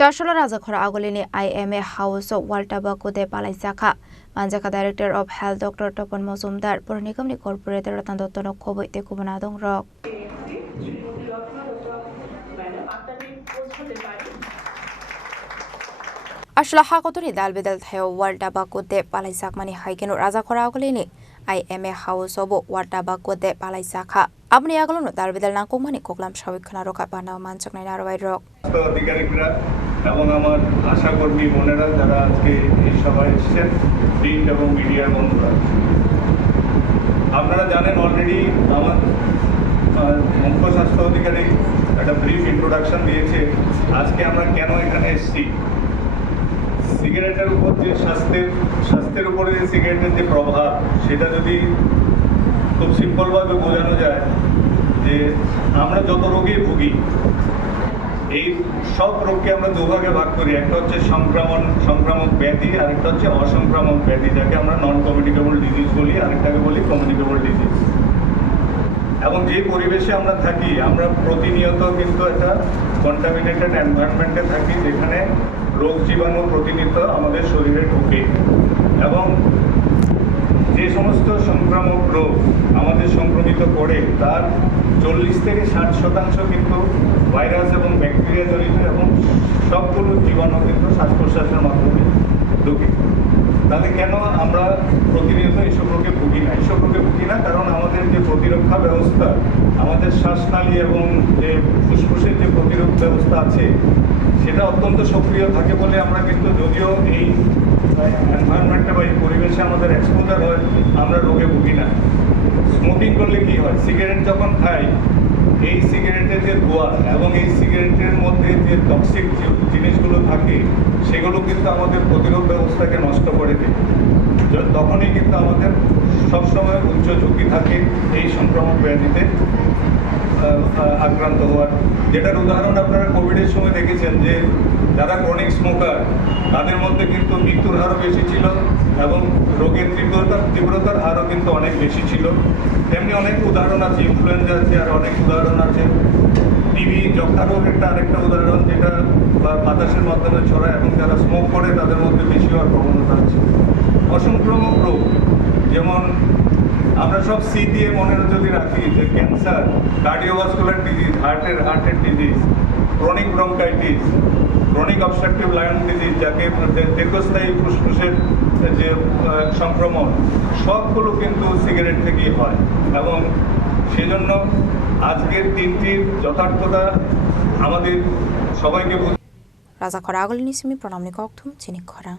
Chashula Razakhora Agolini IMA House of Waltabakude Palaisaka, Manjaka Director of Health Dr. Topan Mosumdar, Purnikamni Corporator Ratandotono Kobo Tekubanadong Rock. Ashlaha Koturi Dalbedel Theo Waltabakude Palaisakmani Haikeno Razakhora Agolini IMA House of Waltabakude Palaisaka. আপনি এগুলো দারবেদাল না Komani কোকলাম সবিক্ষণা Roca বানাও মানচক নাই নারবাই rock অধিকারীরা এবং আমার আশাকর্মী বোনেরা যারা আজকে এই সভায় এসেছেন প্রিন্ট এবং মিডিয়ার বন্ধুরা আপনারা জানেন অলরেডি আমার মুখ্য স্বাস্থ্য অধিকারী একটা ব্রিফ ইন্ট্রোডাকশন দিয়েছে আজকে আমরা কেন এখানে এসেছি সিগারেটের উপর যে স্বাস্থ্যের উপরে সিগারেটের যে প্রভাব সেটা যদি খুব সিম্পলভাবে বোঝানো যায় যে আমরা যত রোগে ভুগি এই সব রোগকে আমরা দুভাগে ভাগ করি একটা হচ্ছে সংক্রামক ব্যাধি আরেকটা হচ্ছে অসংক্রামক ব্যাধি যাকে আমরা নন কমিউনিকেবল ডিজিজ বলি আরেকটাকে বলি কমিউনিকেবল ডিজিজ এবং যে পরিবেশে আমরা থাকি আমরা প্রতিনিয়ত কিন্তু একটা কন্টামিনেটেড এনভায়রনমেন্টে থাকি যেখানে রোগ জীবাণু প্রতিনিয়ত আমাদের শরীরে ঢোকে এবং যে সমস্ত সংক্রামক রোগ আমাদের সংক্রমিত করে তার 40 থেকে 60% কিন্তু ভাইরাস এবং ব্যাকটেরিয়া জনিত এবং সবগুলো জীবাণু কিন্তু শ্বাস প্রশ্বাসের মাধ্যমে ঢোকে তাহলে কেন আমরা প্রতিনিয়ত এইসব রোগে ভুগি না কারণ আমাদের যে প্রতিরক্ষা ব্যবস্থা আমাদের শ্বাসনালী এবং যে ফুসফুসের যে প্রতিরোধ ব্যবস্থা আছে সেটা অত্যন্ত সক্রিয় থাকে বলে আমরা কিন্তু যদিও এই এনভায়রনমেন্টে বা এই পরিবেশে আমাদের এক্সপোজার হয় আমরা রোগে ভুগি না স্মোকিং করলে কি হয় সিগারেট যখন খাই এই সিগারেটের যে ধোঁয়া এবং এই সিগারেটের মধ্যে যে টক্সিক জিনিসগুলো থাকে সেগুলো কিন্তু আমাদের প্রতিরোধ ব্যবস্থাকে নষ্ট করে দেয় তখনই কিন্তু আমাদের সবসময় উচ্চ ঝুঁকি থাকে এই সংক্রামক ব্যাধিতে আক্রান্ত হওয়ার যেটার উদাহরণ আপনারা কোভিডের সময় দেখেছেন যে যারা ক্রনিক স্মোকার তাদের মধ্যে কিন্তু মৃত্যুর হারও বেশি ছিল এবং রোগের তীব্রতার হারও কিন্তু অনেক বেশি ছিল তেমনি অনেক উদাহরণ আছে ইনফ্লুয়েঞ্জা আছে আর অনেক উদাহরণ আছে টিবি যক্ষা রোগ একটা আরেকটা উদাহরণ যেটা বাতাসের মাধ্যমে ছড়ায় এবং যারা স্মোক করে তাদের মধ্যে বেশি হওয়ার প্রবণতা আছে অসংক্রামক রোগ যেমন আমরা সব সি দিয়ে মনে যদি রাখি যে ক্যান্সার কার্ডিওভাস্কুলার ডিজিজ হার্টের disease chronic bronchitis chronic obstructive lung disease যাকে দীর্ঘস্থায়ী ফুসফুসের যে সংক্রমণ সবগুলো কিন্তু সিগারেট থেকেই হয় এবং সেজন্য আজকের দিনটির যথার্থতা আমাদের সবাইকে রাজা খরা আগলিনি সিমি প্রণামনি কক্থুম চিনি খরাং